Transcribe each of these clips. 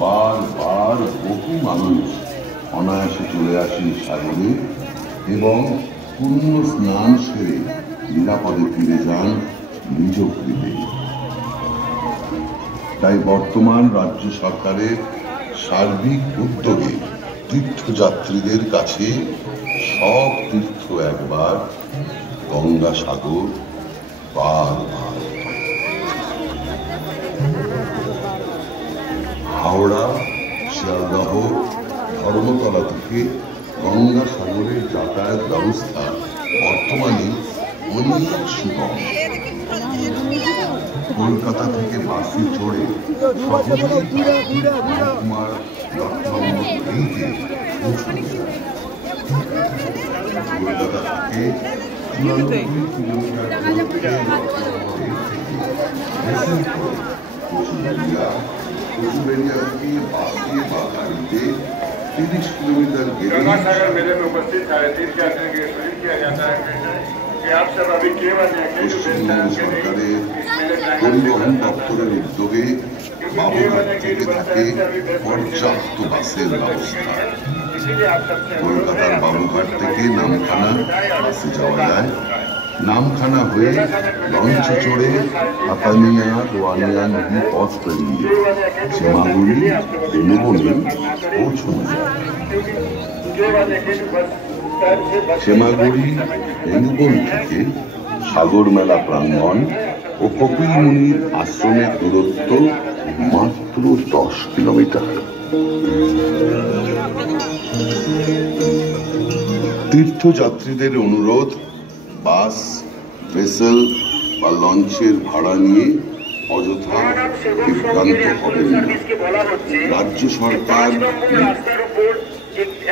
বারবার বহু মানুষ অনায়াসে চলে আসেন সাগরে এবং পূর্ণ স্নান সেরে নিরাপদে ফিরে যান নিজ গৃহে। তাই বর্তমান রাজ্য সরকারের সার্বিক উদ্যোগে তীর্থযাত্রীদের কাছে সব তীর্থ একবার, গঙ্গাসাগর বারবার। হাওড়া, শিয়ালদহ, ধর্মতলা থেকে গঙ্গাসাগরের যাতায়াত ব্যবস্থা বর্তমানে অনেক সুগম। কলকাতা থেকে বাসে চড়ে মহকুমার কলকাতা থেকে 94 কিলোমিটার कोचुवेलिया की बासी বা গাড়িতে 30 किलोमीटर गंगासागर मेले में उपस्थित साढ़े 3 यात्री के सूचित किया जाता है कि आप सब अभी केवल পরিবহন দপ্তরের উদ্যোগে বাবুঘাট থেকে থাকে পর্যাপ্ত বাসের ব্যবস্থা। কলকাতার বাবুঘাট থেকে নামখানা বাসে যাওয়া যায়। নামখানা হয়ে লঞ্চে চড়ে হাতানিয়া দোয়ানিয়া নদী পথ পেরিয়ে শ্যামাগুড়ি বেনুবনে পৌঁছানো যায়। শ্যামাগুড়ি বেনুবন থেকে সাগর মেলা প্রাঙ্গণ ও কপিল মুনির আশ্রমের দূরত্ব মাত্র 10 কিলোমিটার। তীর্থযাত্রীদের অনুরোধ, বাস, ভেসেল বা লঞ্চের ভাড়া নিয়ে অযথা বিভ্রান্ত হবেন না। রাজ্য সরকার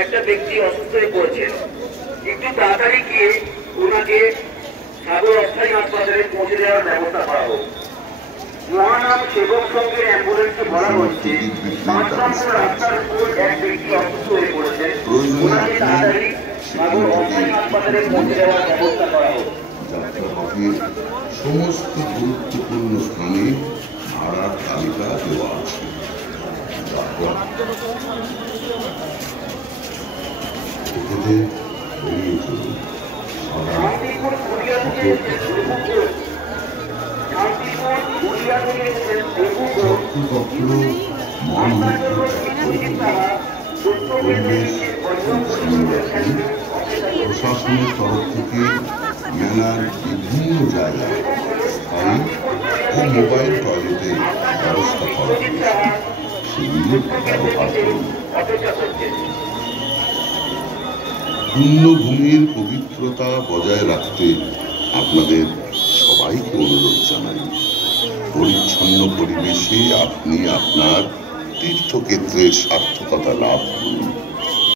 একটা ব্যক্তি অসুস্থ হয়ে পড়ছেন, একটু তাড়াতাড়ি গিয়ে ওনাকে সাগর অস্থায়ী হাসপাতালে পৌঁছে দেওয়ার ব্যবস্থা করা হোক। মহানাম সেবক সংঘের অ্যাম্বুলেন্সে বলা হচ্ছে 5 নম্বর রাস্তার উপর এক ব্যক্তি অসুস্থ হয়ে পড়েছেন, ওনাকে তাড়াতাড়ি সাগর অস্থায়ী হাসপাতালে পৌঁছে দেওয়ার ব্যবস্থা করা হোক। যাত্রাপথের সমস্ত গুরুত্বপূর্ণ স্থানে ভাড়ার তালিকা দেওয়া আছে। প্রশাসনের তরফ থেকে মেলার বিভিন্ন জায়গায় স্থায়ী ও মোবাইল টয়লেটের ব্যবস্থা করা হয়েছে, সেগুলি ব্যবহার করুন। পুণ্যভূমির পবিত্রতা বজায় রাখতে আপনাদের সবাইকে অনুরোধ জানাই। পরিচ্ছন্ন পরিবেশে আপনি আপনার তীর্থক্ষেত্রের সার্থকতা লাভ করুন।